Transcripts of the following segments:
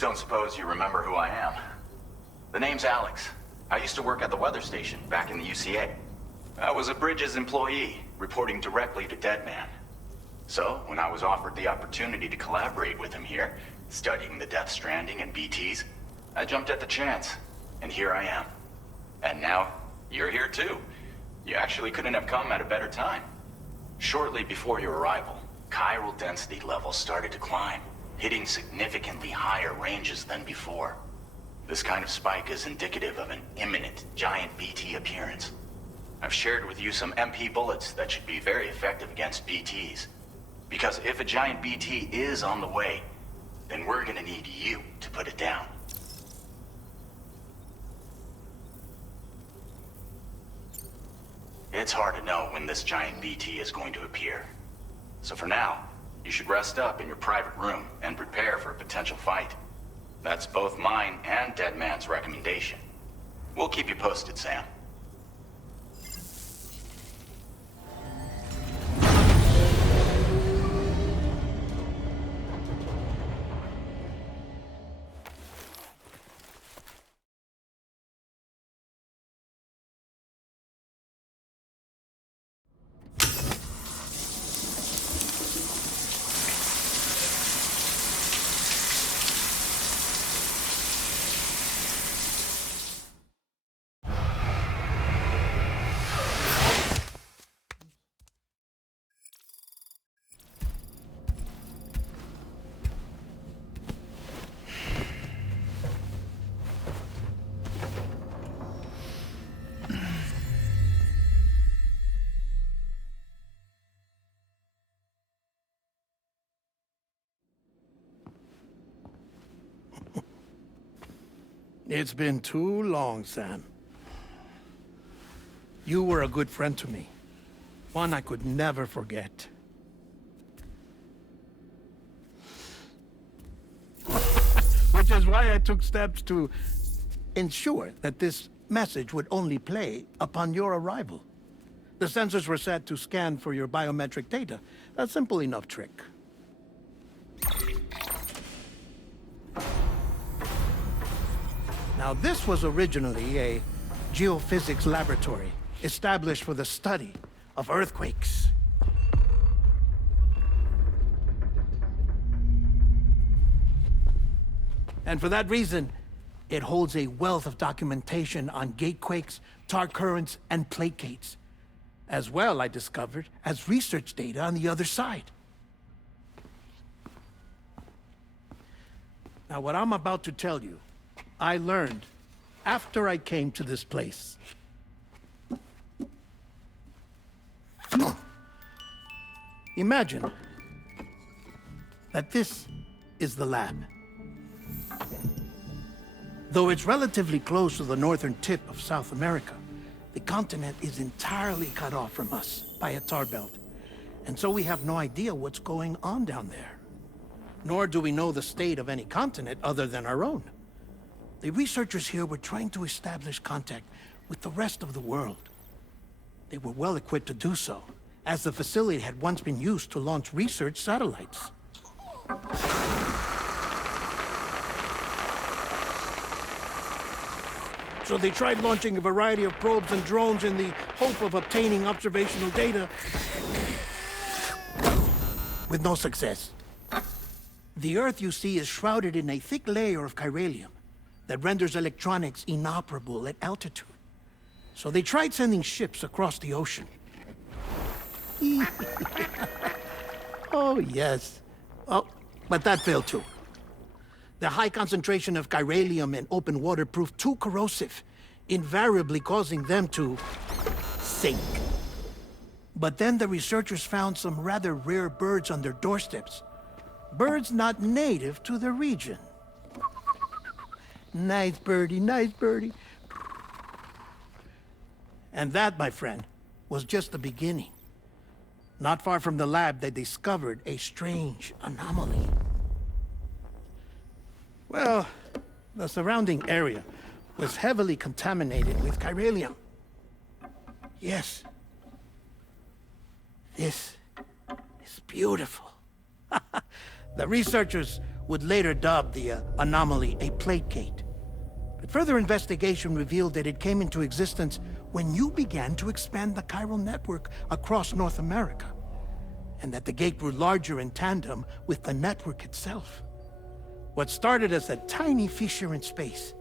Don't suppose you remember who I am? The name's Alex. I used to work at the weather station back in the UCA. I was a Bridges employee, reporting directly to DEADMAN. So, when I was offered the opportunity to collaborate with him here, studying the Death Stranding and BTs, I jumped at the chance, and here I am. And now, you're here too. You actually couldn't have come at a better time. Shortly before your arrival, chiral density levels started to climb, hitting significantly higher ranges than before. This kind of spike is indicative of an imminent giant BT appearance. I've shared with you some MP bullets that should be very effective against BTs. Because if a giant BT is on the way, then we're gonna need you to put it down. It's hard to know when this giant BT is going to appear. So for now, you should rest up in your private room and prepare for a potential fight. That's both mine and DEADMAN's recommendation. We'll keep you posted, Sam. It's been too long, Sam. You were a good friend to me. One I could never forget. Which is why I took steps to ensure that this message would only play upon your arrival. The sensors were set to scan for your biometric data. A simple enough trick. Now, this was originally a geophysics laboratory established for the study of earthquakes. And for that reason, it holds a wealth of documentation on gatequakes, tar currents, and placates. As well, I discovered, as research data on the other side. Now, what I'm about to tell you, I learned after I came to this place. Imagine that this is the lab. Though it's relatively close to the northern tip of South America, the continent is entirely cut off from us by a tar belt. And so we have no idea what's going on down there. Nor do we know the state of any continent other than our own. The researchers here were trying to establish contact with the rest of the world. They were well equipped to do so, as the facility had once been used to launch research satellites. So they tried launching a variety of probes and drones in the hope of obtaining observational data, with no success. The Earth, you see, is shrouded in a thick layer of chiralium that renders electronics inoperable at altitude. So they tried sending ships across the ocean. Oh, yes. Oh, but that failed too. The high concentration of chiralium in open water proved too corrosive, invariably causing them to sink. But then the researchers found some rather rare birds on their doorsteps. Birds not native to the region. Nice birdie, nice birdie. And that, my friend, was just the beginning. Not far from the lab, they discovered a strange anomaly. Well, the surrounding area was heavily contaminated with chiralium. Yes. This is beautiful. The researchers would later dub the anomaly a plate gate. But further investigation revealed that it came into existence when you began to expand the chiral network across North America, and that the gate grew larger in tandem with the network itself. What started as a tiny fissure in space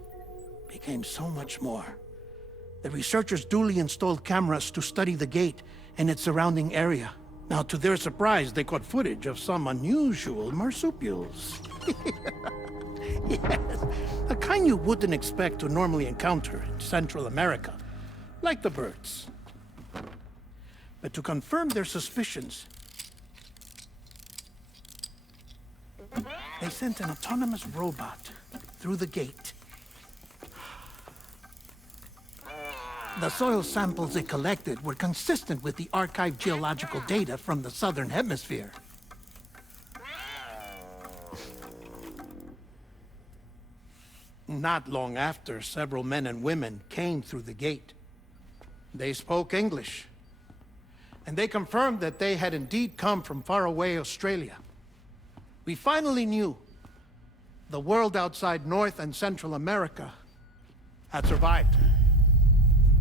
became so much more. The researchers duly installed cameras to study the gate and its surrounding area. Now, to their surprise, they caught footage of some unusual marsupials. Yes, a kind you wouldn't expect to normally encounter in Central America, like the birds. But to confirm their suspicions, they sent an autonomous robot through the gate. The soil samples it collected were consistent with the archived geological data from the Southern Hemisphere. Not long after, several men and women came through the gate. They spoke English, and they confirmed that they had indeed come from faraway Australia. We finally knew the world outside North and Central America had survived.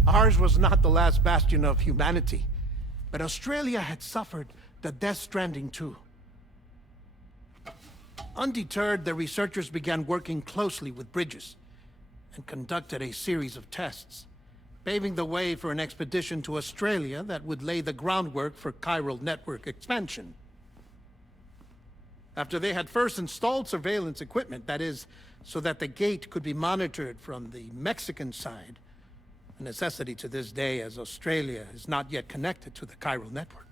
Ours was not the last bastion of humanity, but Australia had suffered the death stranding too. Undeterred, the researchers began working closely with Bridges and conducted a series of tests, paving the way for an expedition to Australia that would lay the groundwork for chiral network expansion. After they had first installed surveillance equipment, that is, so that the gate could be monitored from the Mexican side, a necessity to this day as Australia is not yet connected to the chiral network.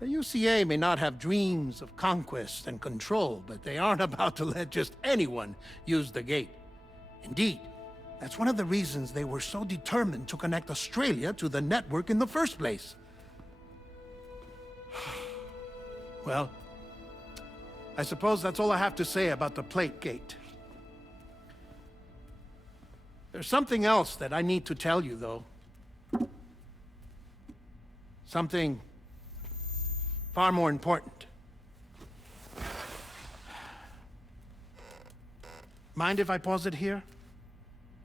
The UCA may not have dreams of conquest and control, but they aren't about to let just anyone use the gate. Indeed, that's one of the reasons they were so determined to connect Australia to the network in the first place. Well, I suppose that's all I have to say about the plate gate. There's something else that I need to tell you, though. Something far more important. Mind if I pause it here?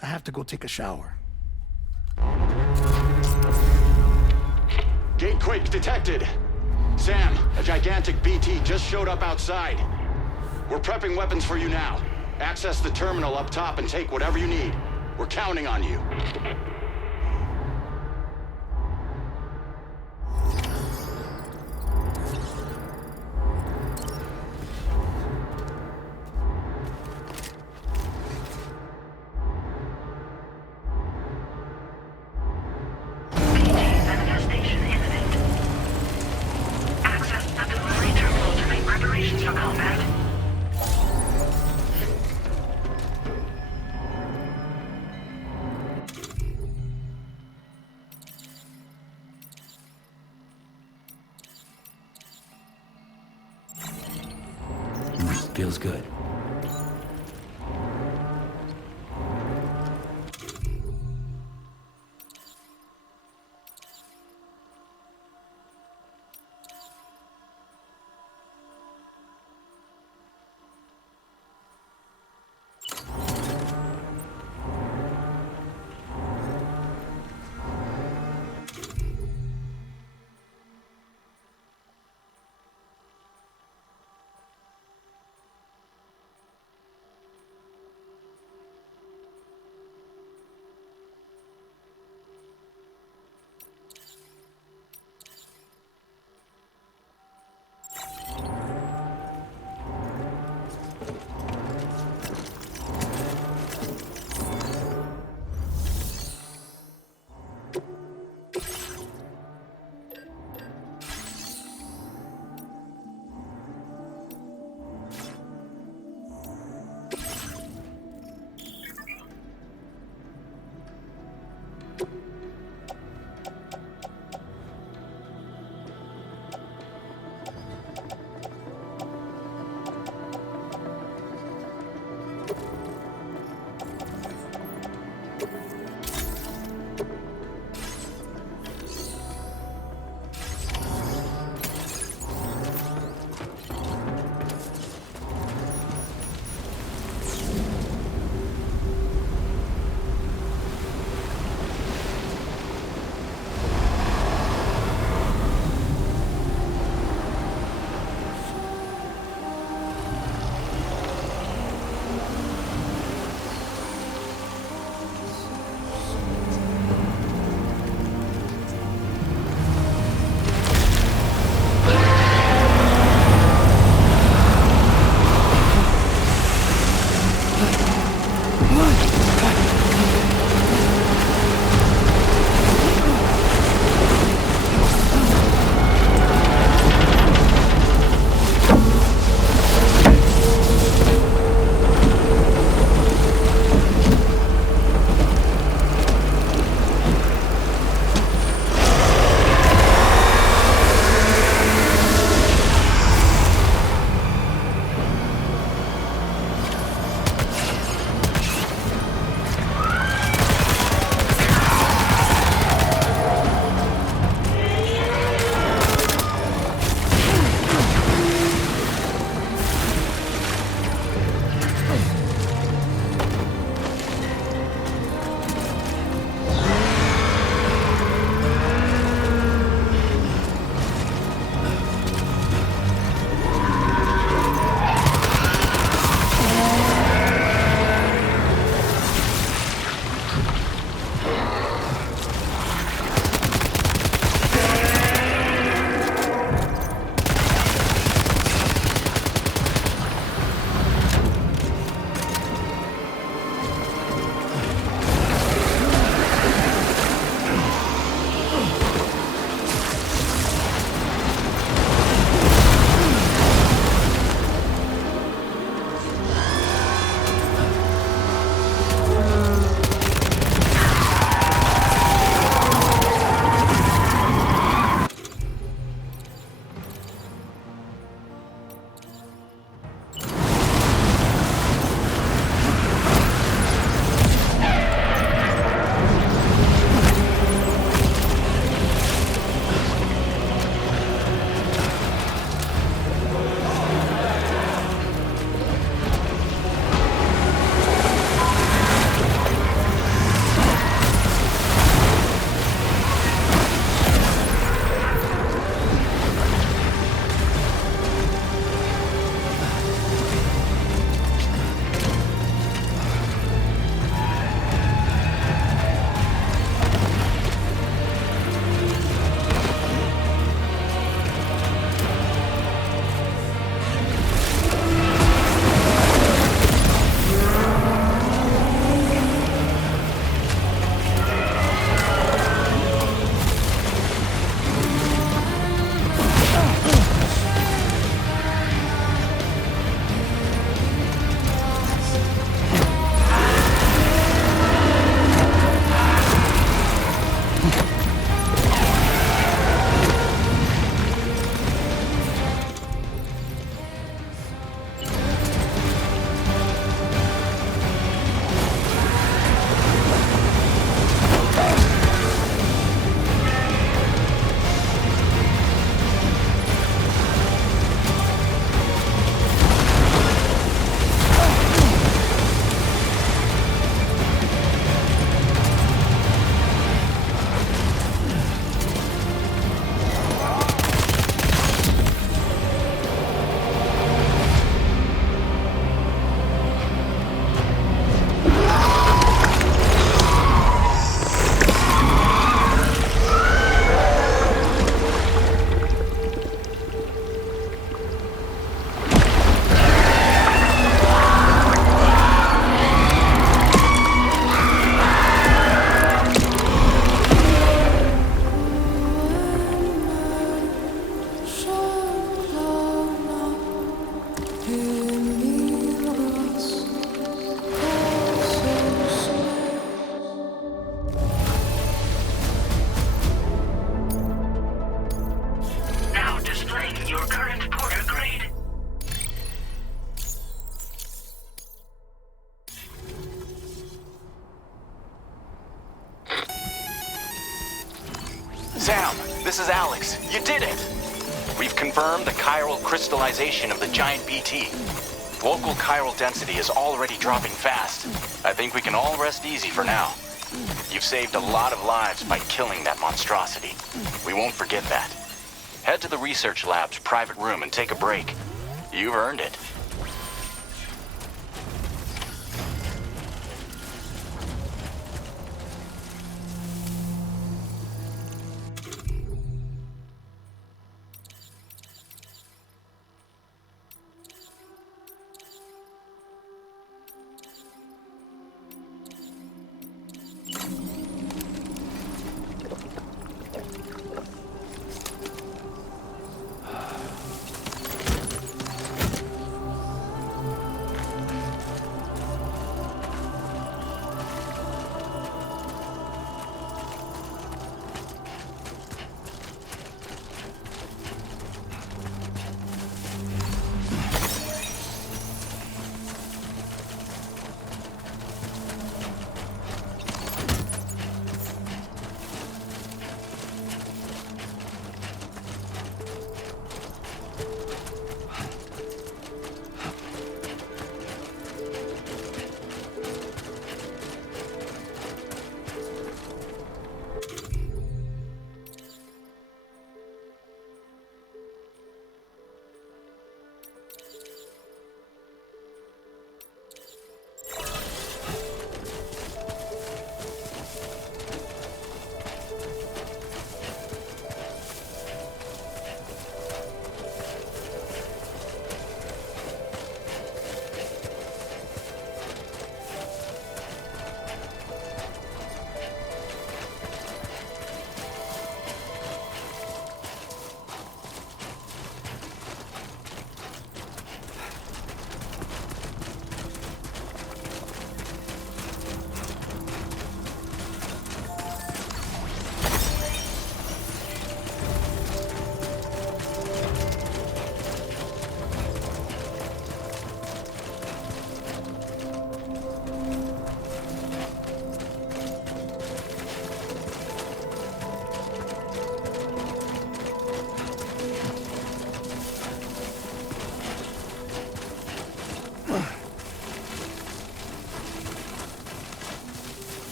I have to go take a shower. Gatequake detected. Sam, a gigantic BT just showed up outside. We're prepping weapons for you now. Access the terminal up top and take whatever you need. We're counting on you. Manifestation imminent. Access the delivery terminal to make preparations for combat. Feels good. Sam, this is Alex. You did it! We've confirmed the chiral crystallization of the giant BT. Local chiral density is already dropping fast. I think we can all rest easy for now. You've saved a lot of lives by killing that monstrosity. We won't forget that. Head to the research lab's private room and take a break. You've earned it.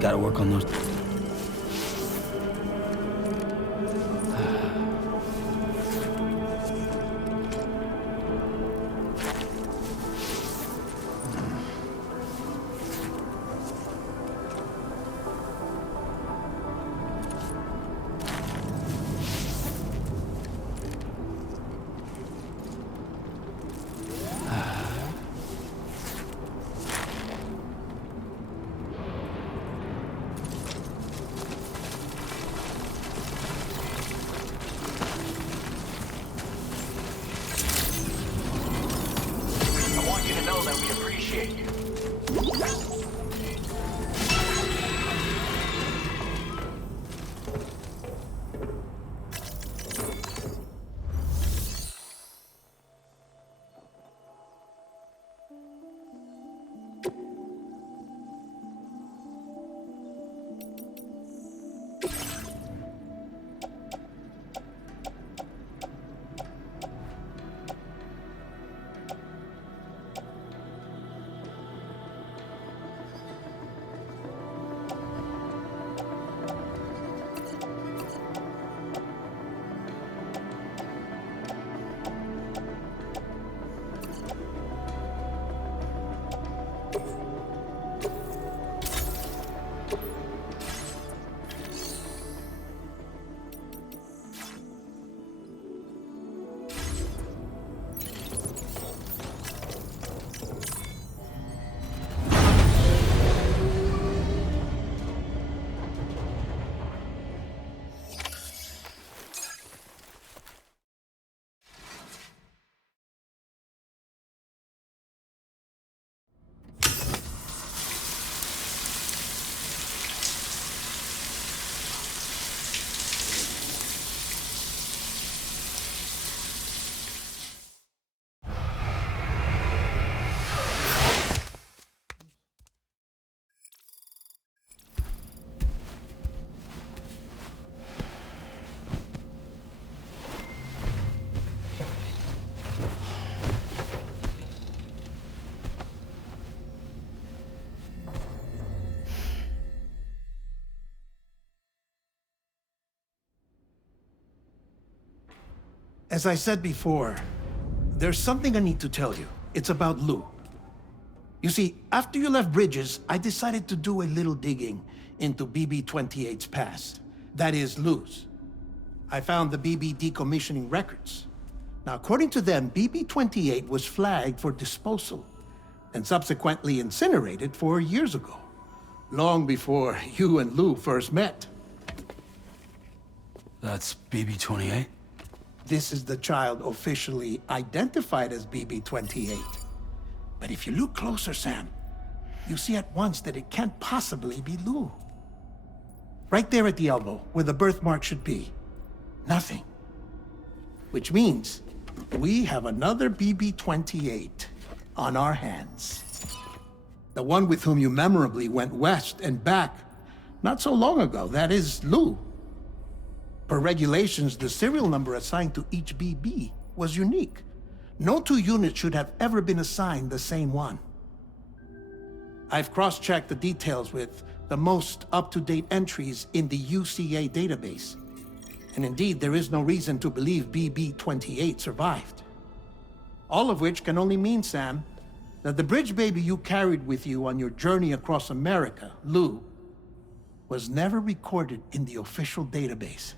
Gotta work on those. As I said before, there's something I need to tell you. It's about Lou. You see, after you left Bridges, I decided to do a little digging into BB-28's past. That is, Lou's. I found the BB decommissioning records. Now, according to them, BB-28 was flagged for disposal and subsequently incinerated 4 years ago, long before you and Lou first met. That's BB-28? This is the child officially identified as BB-28. But if you look closer, Sam, you see at once that it can't possibly be Lou. Right there at the elbow, where the birthmark should be. Nothing. Which means we have another BB-28 on our hands. The one with whom you memorably went west and back not so long ago, that is Lou. Per regulations, the serial number assigned to each BB was unique. No two units should have ever been assigned the same one. I've cross-checked the details with the most up-to-date entries in the UCA database. And indeed, there is no reason to believe BB-28 survived. All of which can only mean, Sam, that the bridge baby you carried with you on your journey across America, Lou, was never recorded in the official database.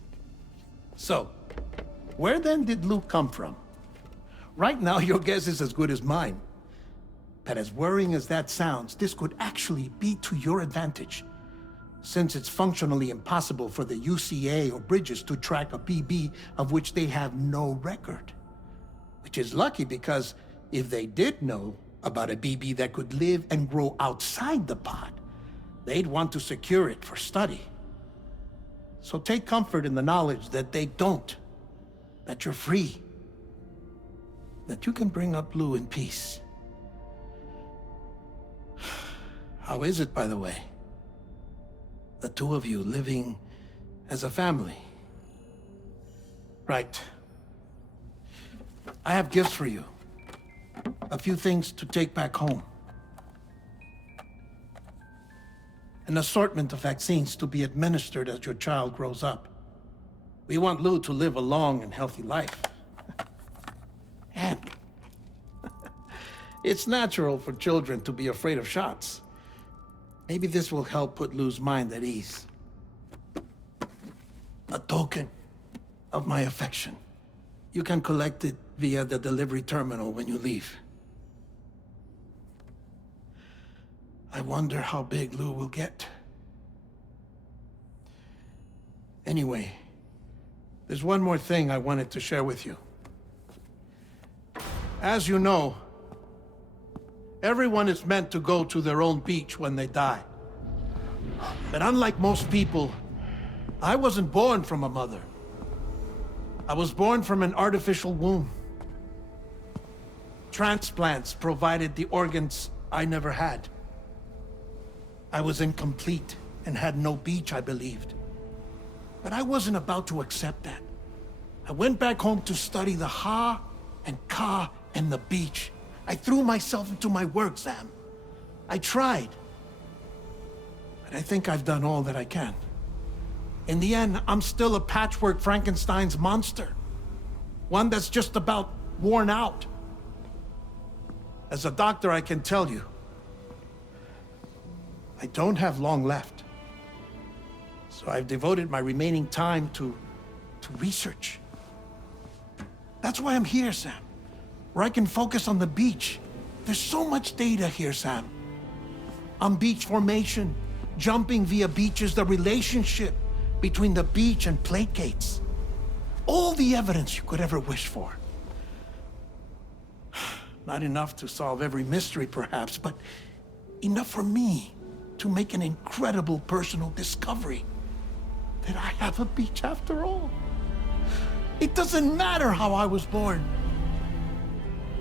So, where then did Lou come from? Right now, your guess is as good as mine. But as worrying as that sounds, this could actually be to your advantage, since it's functionally impossible for the UCA or Bridges to track a BB of which they have no record. Which is lucky because if they did know about a BB that could live and grow outside the pod, they'd want to secure it for study. So take comfort in the knowledge that they don't, that you're free, that you can bring up Lou in peace. How is it, by the way? The two of you living as a family. Right. I have gifts for you. A few things to take back home. An assortment of vaccines to be administered as your child grows up. We want Lou to live a long and healthy life. And it's natural for children to be afraid of shots. Maybe this will help put Lou's mind at ease. A token of my affection. You can collect it via the delivery terminal when you leave. I wonder how big Lou will get. Anyway, there's one more thing I wanted to share with you. As you know, everyone is meant to go to their own beach when they die. But unlike most people, I wasn't born from a mother. I was born from an artificial womb. Transplants provided the organs I never had. I was incomplete and had no beach, I believed. But I wasn't about to accept that. I went back home to study the Ha and Ka and the beach. I threw myself into my work, Sam. I tried. But I think I've done all that I can. In the end, I'm still a patchwork Frankenstein's monster. One that's just about worn out. As a doctor, I can tell you, I don't have long left. So I've devoted my remaining time to research. That's why I'm here, Sam. Where I can focus on the beach. There's so much data here, Sam. On beach formation, jumping via beaches, the relationship between the beach and plate gates. All the evidence you could ever wish for. Not enough to solve every mystery, perhaps, but enough for me to make an incredible personal discovery that I have a beach after all. It doesn't matter how I was born.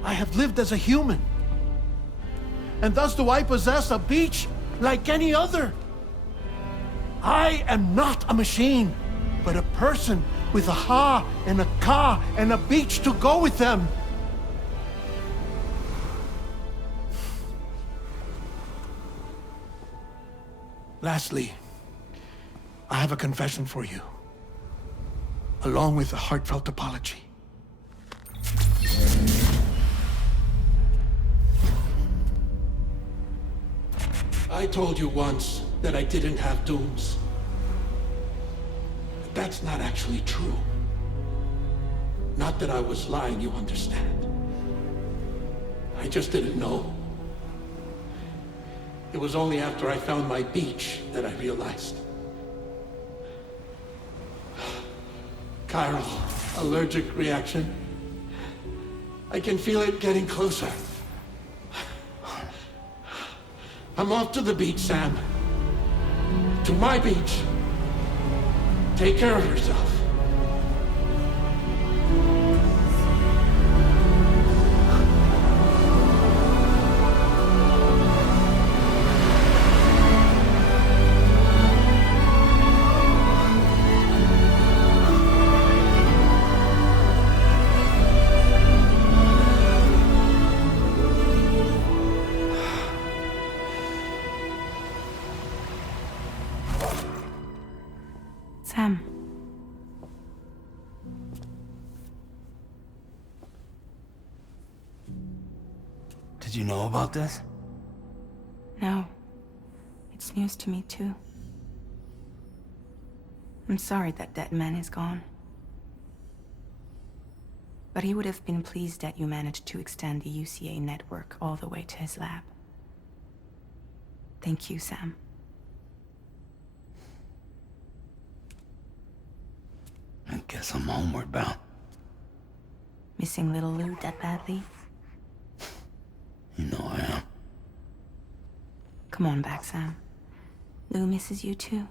I have lived as a human. And thus do I possess a beach like any other. I am not a machine, but a person with a Ha and a Ka and a beach to go with them. Lastly, I have a confession for you, along with a heartfelt apology. I told you once that I didn't have dooms. But that's not actually true. Not that I was lying, you understand. I just didn't know. It was only after I found my beach that I realized. Chiral allergic reaction. I can feel it getting closer. I'm off to the beach, Sam. To my beach. Take care of yourself. Sam. Did you know about this? No. It's news to me, too. I'm sorry that DEADMAN is gone. But he would have been pleased that you managed to extend the UCA network all the way to his lab. Thank you, Sam. I guess I'm homeward bound. Missing little Lou that badly? You know I am. Come on back, Sam. Lou misses you too.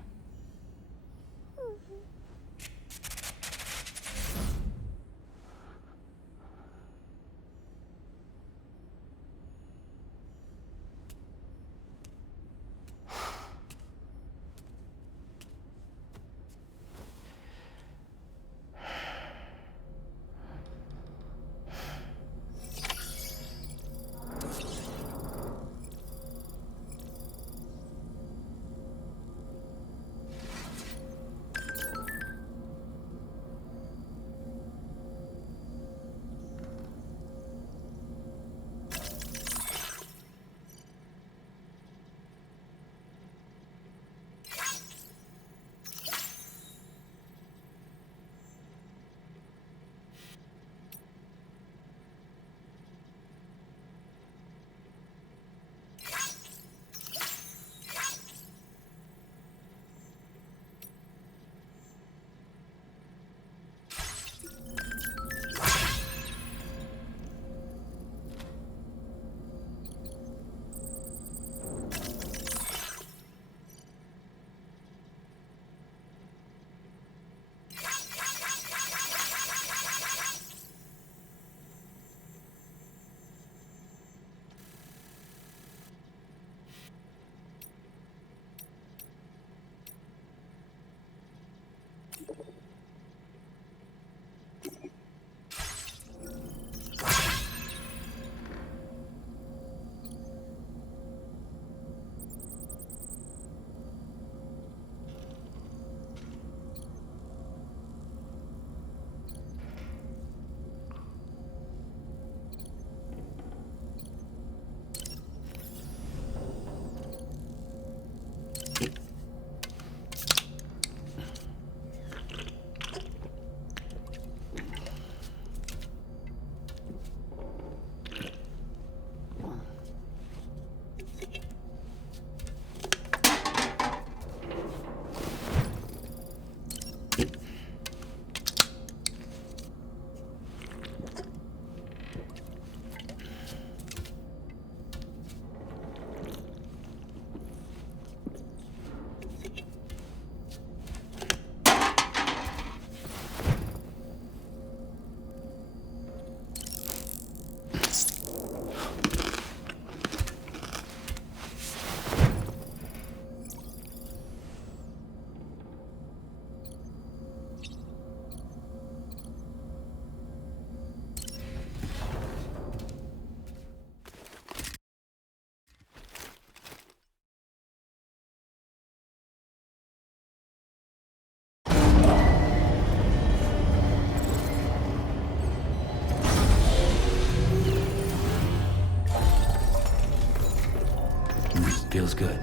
Feels good.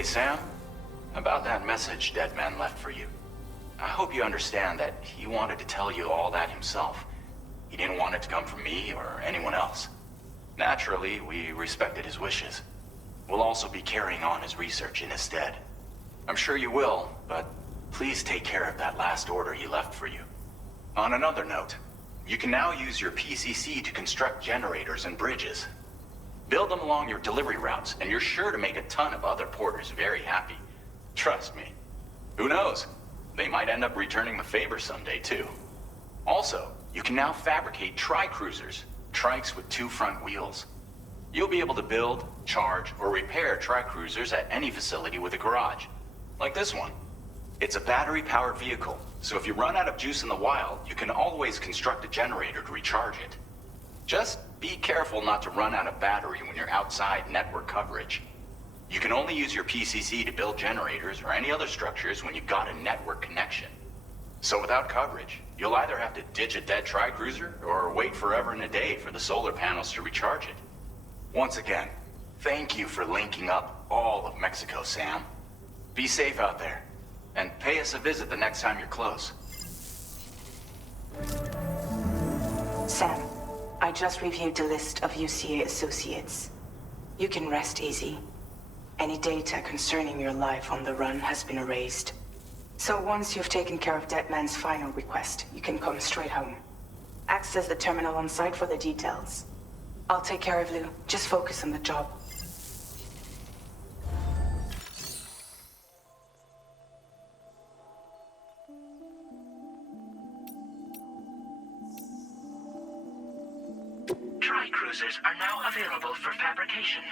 Hey, Sam. About that message DEADMAN left for you. I hope you understand that he wanted to tell you all that himself. He didn't want it to come from me or anyone else. Naturally, we respected his wishes. We'll also be carrying on his research in his stead. I'm sure you will, but please take care of that last order he left for you. On another note, you can now use your PCC to construct generators and bridges. Build them along your delivery routes, and you're sure to make a ton of other porters very happy. Trust me. Who knows? They might end up returning the favor someday, too. Also, you can now fabricate tri-cruisers, trikes with 2 front wheels. You'll be able to build, charge, or repair tri-cruisers at any facility with a garage. Like this one. It's a battery-powered vehicle, so if you run out of juice in the wild, you can always construct a generator to recharge it. Just be careful not to run out of battery when you're outside network coverage. You can only use your PCC to build generators or any other structures when you've got a network connection. So without coverage, you'll either have to ditch a dead tri-cruiser or wait forever and a day for the solar panels to recharge it. Once again, thank you for linking up all of Mexico, Sam. Be safe out there, and pay us a visit the next time you're close. Sam, I just reviewed the list of UCA associates. You can rest easy. Any data concerning your life on the run has been erased. So once you've taken care of DEADMAN's final request, you can come straight home. Access the terminal on site for the details. I'll take care of Lou. Just focus on the job. Tri-cruisers are now available for fabrication.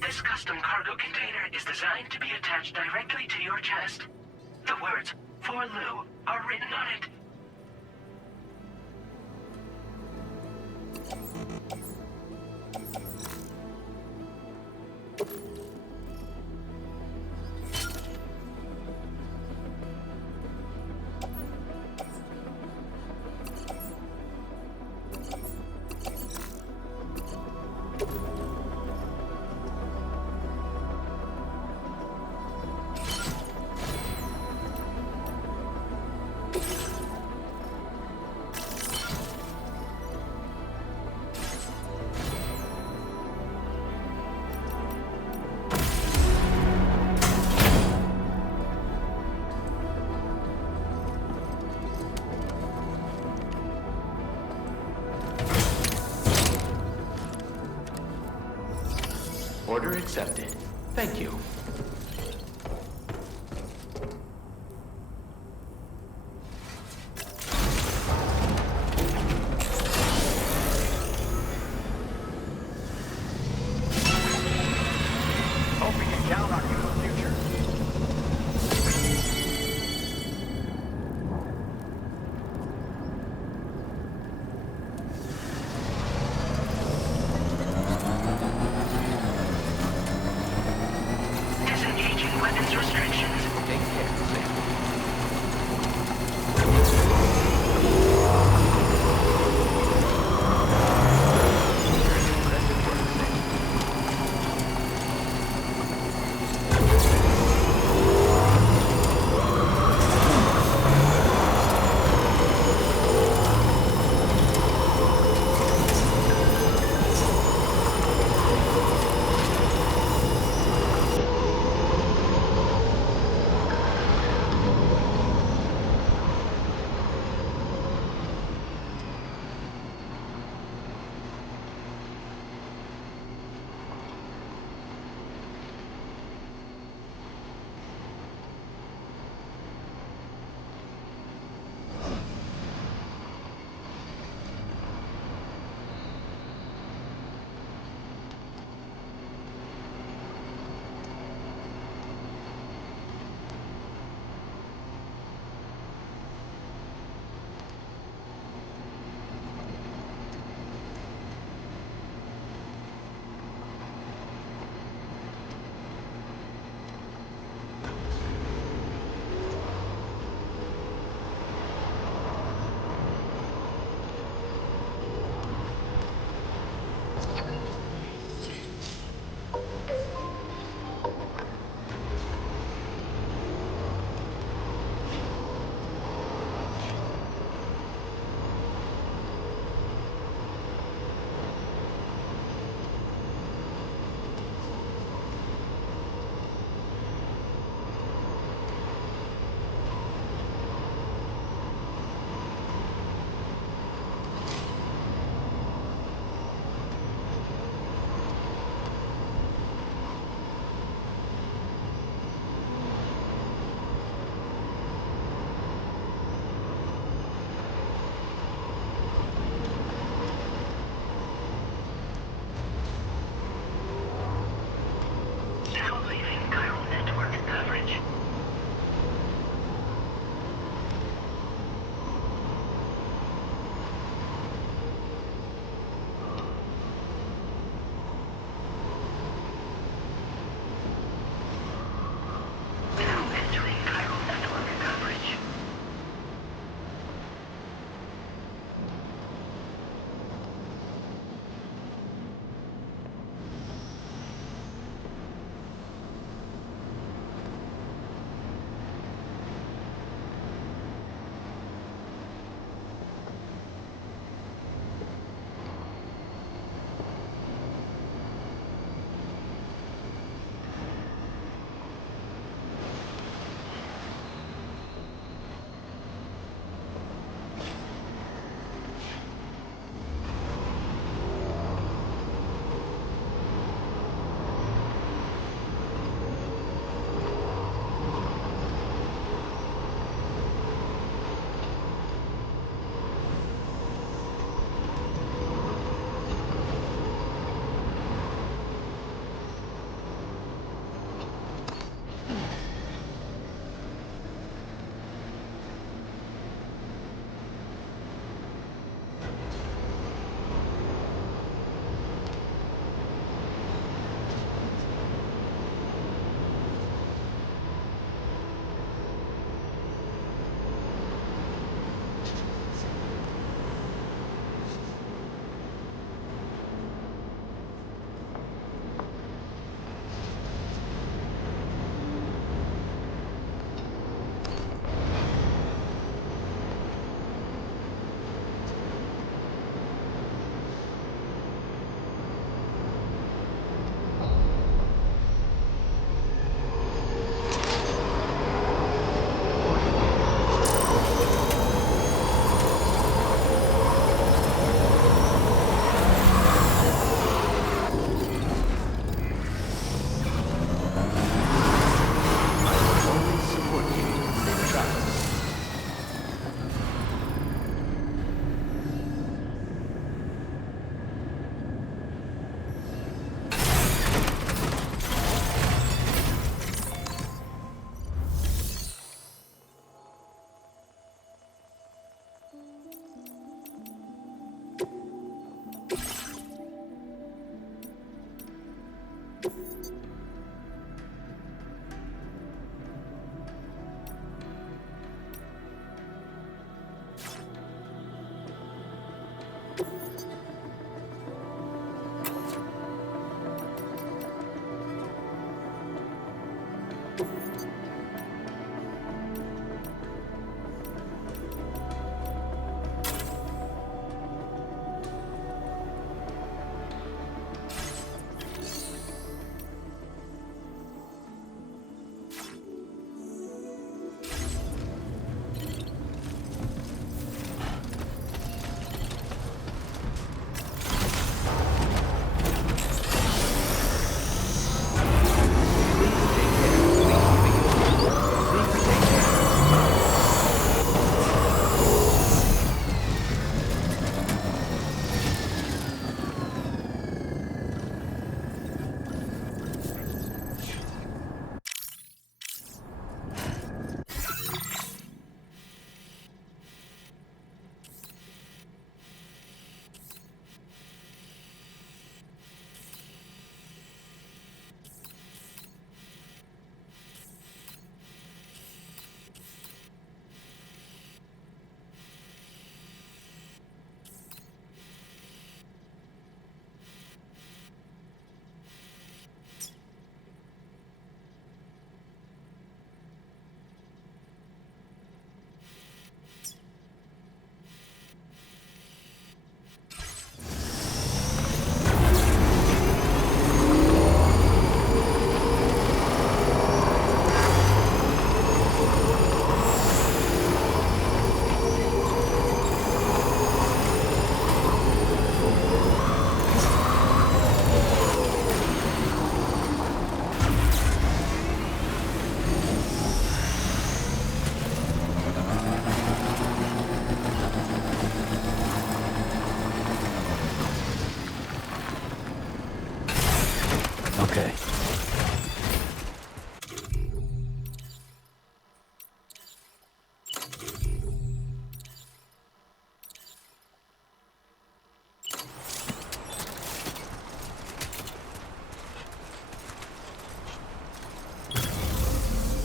This custom cargo container is designed to be attached directly to your chest. The words, "For Lou," are written on it. accepted. Thank you. Hope we can count on you in the future. Disengaging weapons restrictions. Take care, Sam.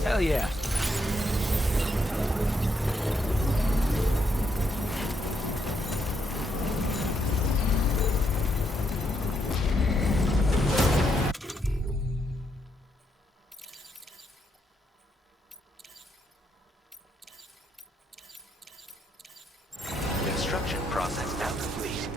Hell yeah. Construction process now complete.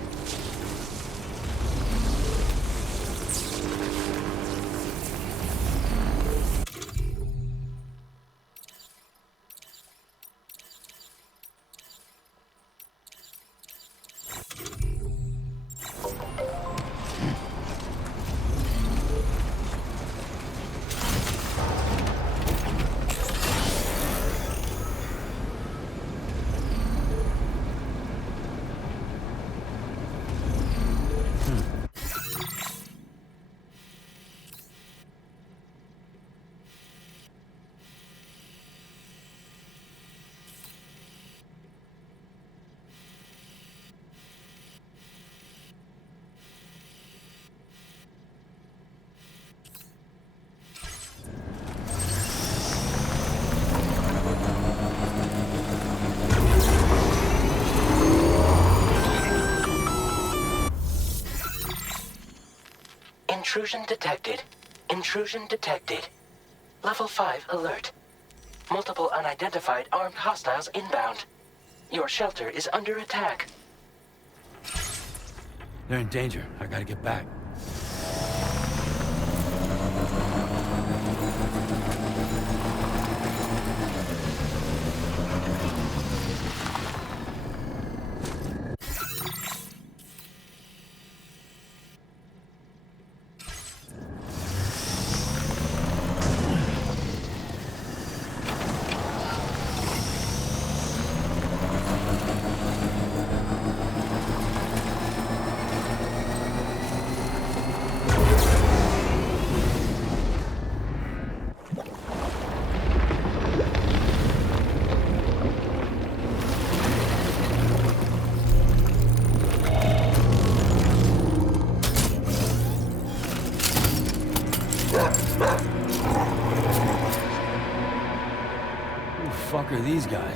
Intrusion detected. Intrusion detected. Level 5 alert. Multiple unidentified armed hostiles inbound. Your shelter is under attack. They're in danger. I gotta get back. Who the fuck are these guys?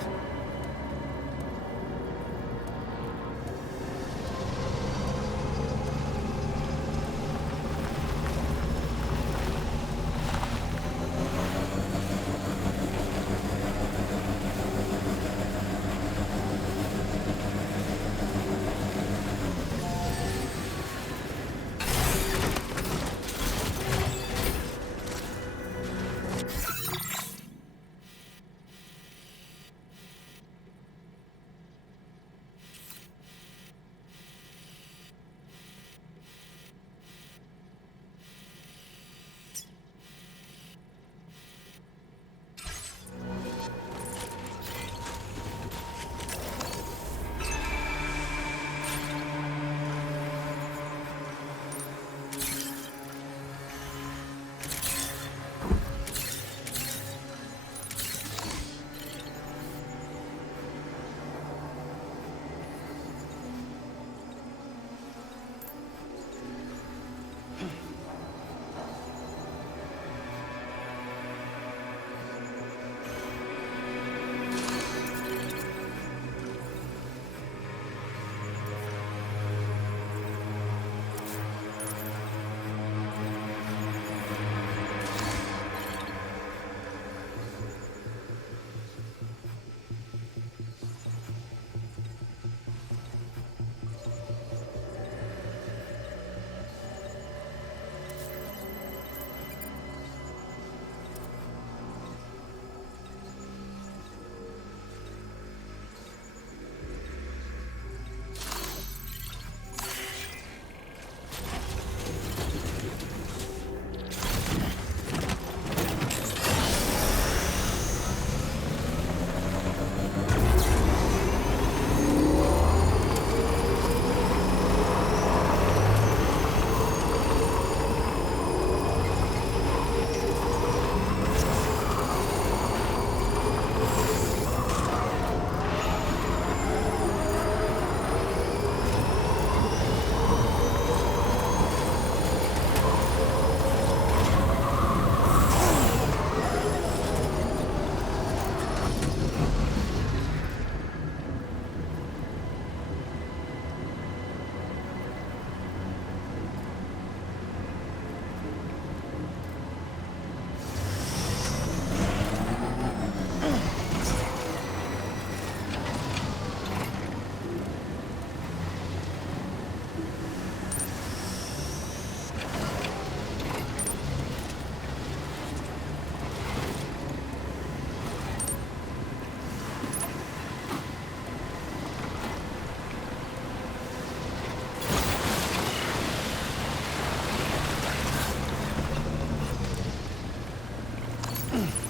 Oh.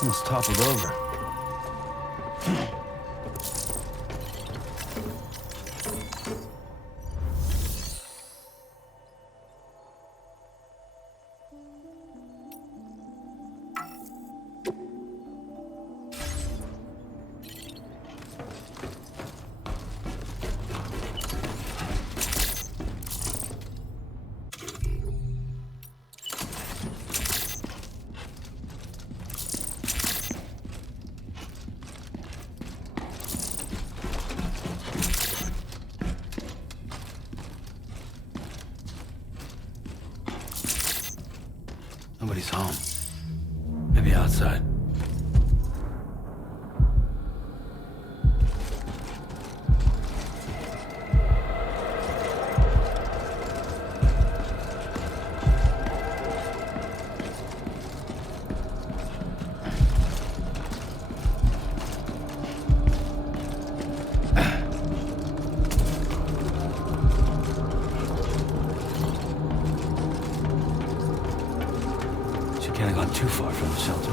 Almost toppled over. Nobody's home. Maybe outside. Can't have gone too far from the shelter.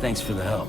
Thanks for the help.